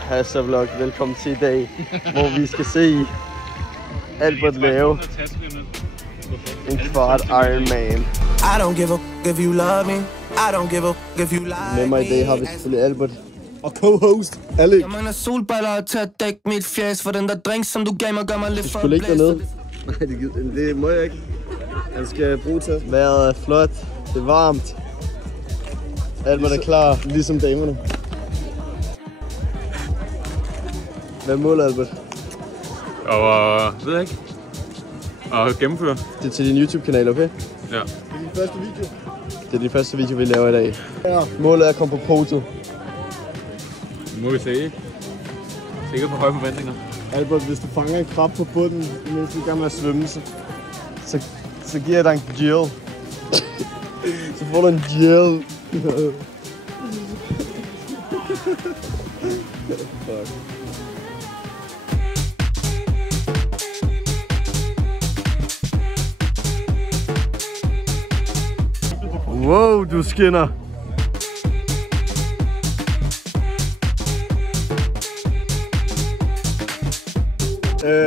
Hasser Vlog, velkommen til i dag, hvor vi skal se Albert lave en kvart Ironman. Med mig i dag har vi selvfølgelig Albert og co-host Alex. Jeg mangler solbriller til at dække mit fjes, for den der drink, som du gav mig, gør mig lidt for blæst. Du skulle ligge dernede. Nej, det må jeg ikke. Han skal bruge til. Vejret er flot, det er varmt. Albert er klar, ligesom damerne. Hvad er målet, Albert? Ved jeg ikke. Og gennemføre. Det er til din YouTube-kanal, okay? Ja. Det er din første video. Det er din første video, vi laver i dag. Ja. Målet er at komme på podiet. Nu må vi se. Sikkert på høje forventninger. Albert, hvis du fanger en krab på bunden, mens du er i gang med at svømme, så giver jeg dig en gel. Så får du en gel. Fuck. Wow, du skinner.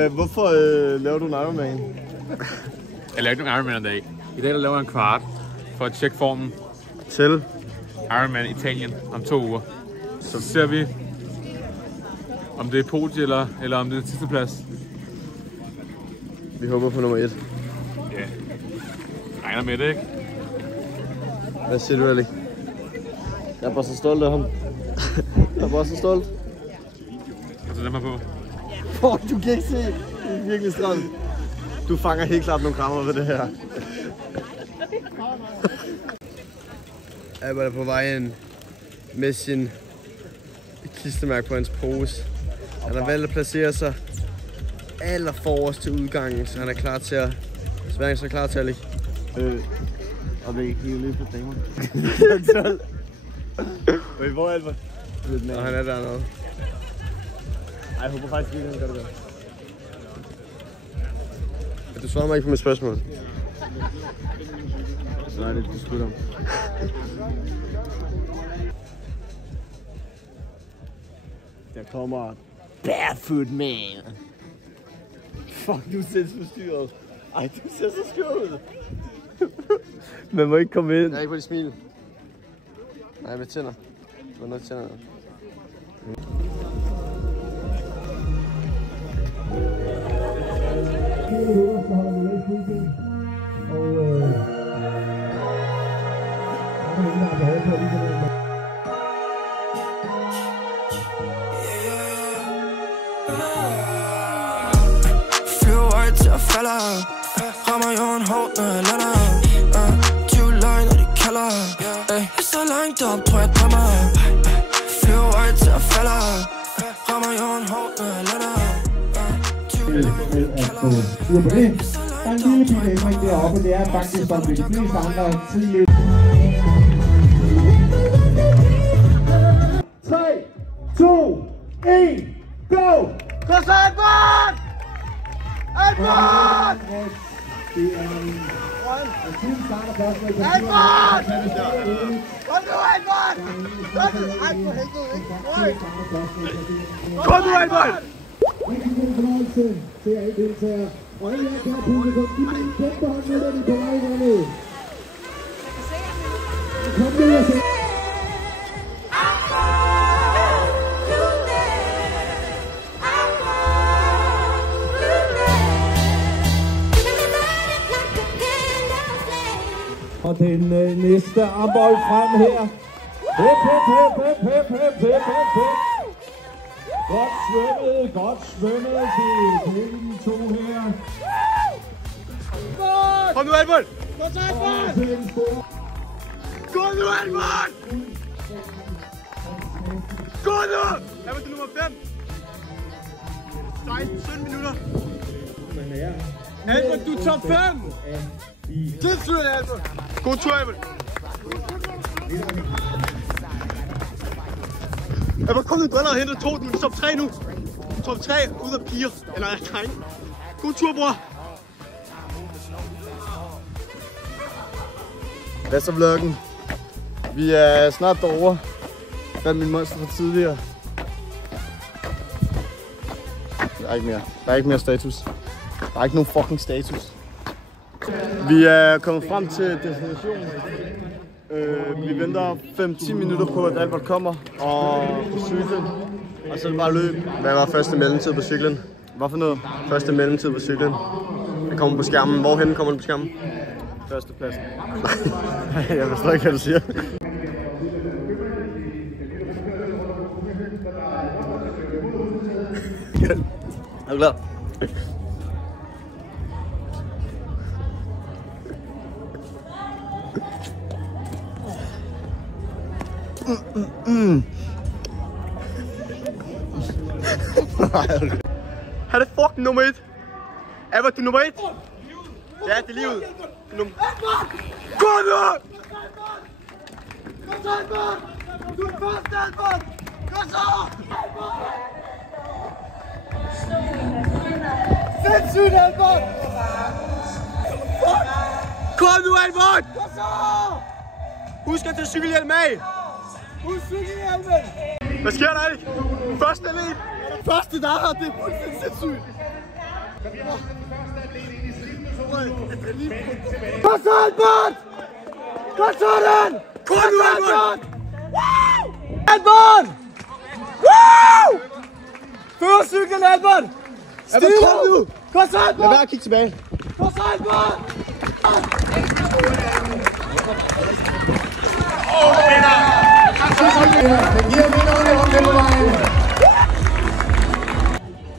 Hvorfor laver du en Ironman? Jeg lavede en Ironman i dag. I dag der laver jeg en kvart for at tjekke formen Til Ironman Italien om 2 uger. Så ser vi, om det er podie eller om det er sidste plads. Vi håber på nummer 1. Ja, regner med det, ikke? Hvad siger du, Alex? Jeg er bare så stolt af ham. Jeg er bare så stolt. Og så dem her på. Fuck, du kan ikke se. Det er virkelig stramt. Du fanger helt klart nogle krammer ved det her. Albert er på vej ind med sin kistemærke på hans pose. Han har valgt at placere sig allerforrest til udgangen, så han er klar til at... Sverige er så klar til at ligge. Og det er ikke helt lidt på damerne. Hvor er Albert? Og han er dernede. Ej, jeg håber faktisk ikke, at han gør det der. Du svarer mig ikke på mit spørgsmål. Nej, det er du spurgte om. Der kommer Barefoot Man. Fuck, du ser så forstyrret. Ej, du ser så skør ud. Man må ikke komme ind. Jeg er ikke på de smil. Nej, med tænder. Hvornår tænder jeg? Flyver højt til at falde. Rammer jorden hårdt, når jeg lander. 20 løgn, når de kalder. Så langt op, tror jeg drømmer. Flyver højt til at falde. Rammer jorden hårdt, når jeg lander. 20 løgn, når de kalder. Der er en lille bitte ændring deroppe, det er faktisk som de fleste andre tidligere. 3, 2, 1, go! Kom så, Albert! Albert! Det er en tiden starter først med Albert! Kom nu, Albert! Kom nu, Albert! Kom nu, Albert! rigtig god fornøjelse til alle deltagere. Og alle jer kære publikum, giv mig en kæmpe hånd med, når de er på vej hernede. Kom nu og se. Og den næste armbold frem her. Hep, hep, hep, hep, hep, hep, hep, hep, hep. Godt svømmet til begge de to her. Kom nu, Albert! Kom så, Albert! Kom nu, Albert! Kom nu! Albert til nummer 5. 16-17 minutter. Albert, du er top 5! Det er sødt, Albert! God tur, Albert! Albert, kom nu, driller og hente 2. Du er top 3 nu. Top 3 ud af piger. Eller drenge. God tur, bror! Hvad så vloggen? Vi er snart derovre. fandt min monster fra tidligere. Der er ikke mere. Der er ikke mere status. Der er ikke nogen fucking status. Vi er kommet frem til destinationen. Vi venter 5-10 minutter på, at Albert kommer og på cyklen. Og så er det bare løb. Hvad var første mellemtid på cyklen? Hvad for noget? Første mellemtid på cyklen. Det kommer på skærmen. Hvorhen kommer det på skærmen? Førstepladsen. Jeg forstår ikke, hvad du siger. Er du klar? Han er fucking nummer 1. Albert, du er nummer 1. Ja, det er livet. Kom nu! Kom så, Albert! Du er først, Albert! Kom så! Sindssygt, Albert! Kom nu, Albert! Kom så! Husk at tage cykelhjelm af! Husk cykelhjelmen! Hvad sker der, Alik? Første alene! Første der er det fuldstændig sindssygt! Kom så, Albert! Kom sådan! Kom nu, Albert! Albert! Woo! Før cyklen, Albert! Stil nu! Kom så, Albert! Lad være at kigge tilbage. Kom så, Albert!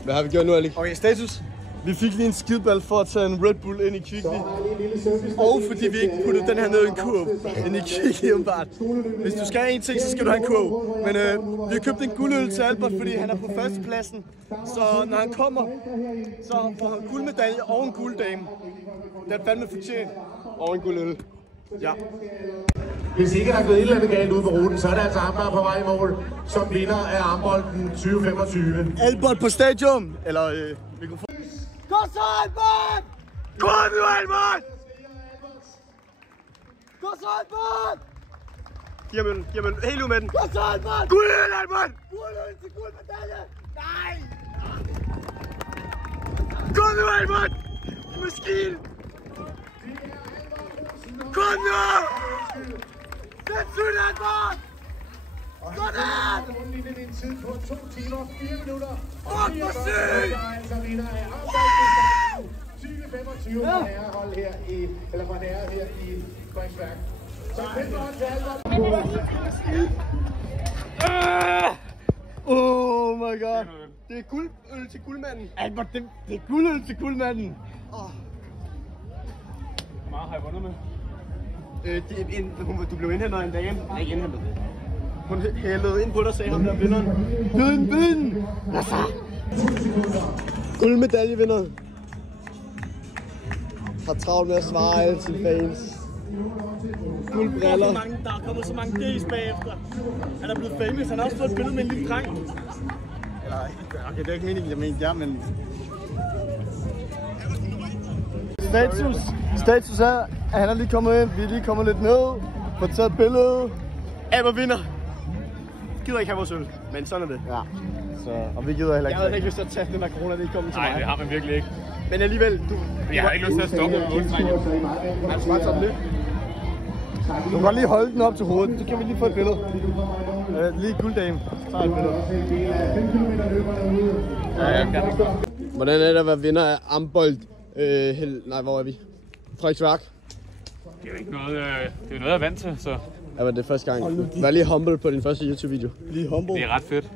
Hvad har vi gjort nu, Alik? Okay, status. Vi fik lige en skidball for at tage en Red Bull ind i Kvickly. Og fordi vi ikke puttede den her ned i en kurv ind i Kvickly umiddelbart. Hvis du skal have en ting, så skal du have en kurv. Men vi har købt en guldøl til Albert, fordi han er på førstepladsen. Så når han kommer, så får han guldmedalje og en gulddame. Det er fandme fortjent. Og en guldøl. Ja. Hvis ikke der er gået et eller andet galt ude på ruten, så er det altså ham, der er på vej i mål, som vinder af armbolden 2025. Albert på stadion! Eller mikrofon. Kom så, Albert! Kom nu, Albert! Kom så, Albert! Giv ham øl. Helt ud med den. Kom så, Albert! Guldøl, Albert! Guldøl til guldmedalje! Nej! Kom nu, Albert! Maskine! Kom nu! Sindssygt, Albert! Sådan! Rundlinjen en tid på 2 timer, 4 minutter. Fuck, hvor sygt! Altså vinder af 2025 fra herrehold her i, eller fra herre her i Frederiksværk. Så kæmper til Albert. Oh my god. Det er guldøl til guldmanden. Albert, det er guldøl til guldmanden. Hvor meget har jeg vundet med? Du blev indhentet af en dame. Nej, ikke indhentet. Hun hældede ind på dig og sagde ham der vinderen. Vind! Altså! Guldmedaljevinder. Har travlt med at svare alle sine fans. Guldbriller. Der er kommet så mange days bagefter. Han er blevet famous. Han har også fået et billede med en lille dreng. Eller, okay, det er ikke meningen, jeg mente men... Status er, at han er lige kommet ind. Vi er lige kommet lidt ned. Får taget et billede. Albert vinder. Gider ikke have vores øl, men sådan er det. Ja. Så, og vi gider heller ikke. Jeg havde ikke lyst til at tage den der corona, det ikke kommet til mig. Nej, det har man virkelig ikke. Men alligevel, jeg har ikke lyst til at stoppe med undtrækket. Nej, så bare tage den lidt. Du kan godt lige holde den op til hovedet, så kan vi lige få et billede. Lige gulddame. Så tager et billede. Ja, jeg kan det. Hvordan er det at være vinder af Ambold? Nej, hvor er vi? Frederiksværk. Det er jo ikke noget, det er noget, jeg er vant til, så... Ja, det er første gang. Vær lige humble på din første YouTube-video. Lige humble. Det er ret fedt.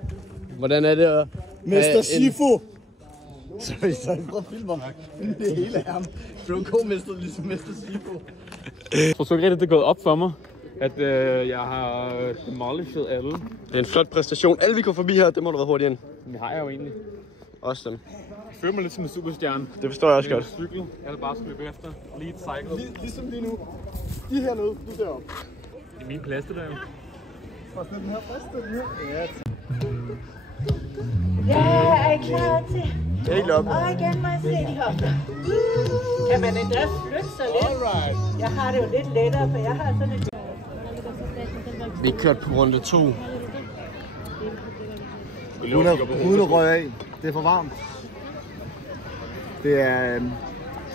Hvordan er det at... Mester Sifo! Så prøv at filme ham. Det hele af ham. Pro-K-mester ligesom Mester Sifo. Jeg tror så ikke rigtigt, det er gået op for mig, at jeg har demolished alle. Det er en flot præstation. Alle vi går forbi her, det må du være hurtigt ind. Det har jeg jo egentlig. Også dem. Jeg føler mig lidt som en superstjerne. Det forstår jeg også godt. Cykel, jeg bare skal løbe efter. Lead cycle. Ligesom lige nu. De hernede, du deroppe. Det er min plads, det der jo. Og sådan den her plads, den her. Ja. Ja, er I klar til? Det er helt op. Og igen må jeg se de hopper. Kan man endda flytte sig lidt? Alright. Jeg har det jo lidt lettere, for jeg har sådan et... Vi kørte på runde 2. Uden at røge af. Det er for varmt. Det er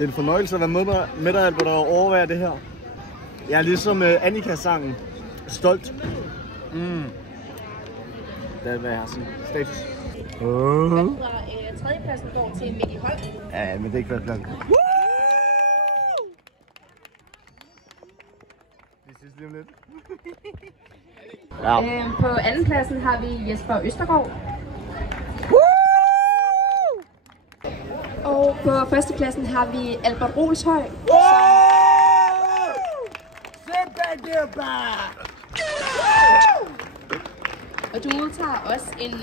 en fornøjelse at være med dig, Albert, og overvære det her. Jeg er ligesom Annika-sangen. Stolt. Det er, hvad jeg har sådan status. Tredjepladsen går til Mikkel Holm. Ja, men det er ikke været blankt. Vi ses lige om lidt. Ja. På andenpladsen har vi Jesper Østergaard. Og på førstepladsen har vi Albert Rolshøj. Og du modtager også en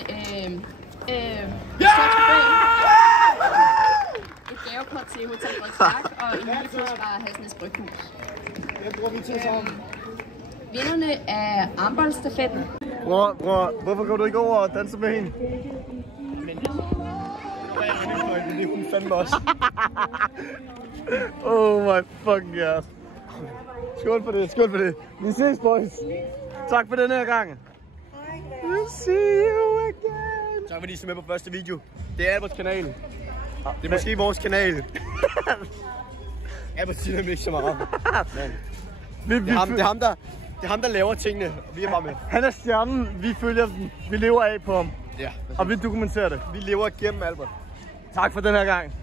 et gavekort til Hotel Frederiksværk og en lille fra Halsnæs Bryghus. Vinderne af armboldstafetten. Bror, hvorfor går du ikke over og danser med hende? Men det er hun fandme også. Oh my fucking god. Skål for det, skål for det. Vi ses, boys. Tak for den her gang. We'll see you again. Tak fordi I så med på første video. Det er Alberts kanal. Det er måske vores kanal. Albert siger nemlig ikke så meget. Det er ham, der laver tingene, og vi er bare med. Han er stjernen, vi følger den. Vi lever af på ham. Ja. Og vi dokumenterer det. Vi lever gennem Albert. Tak for den her gang.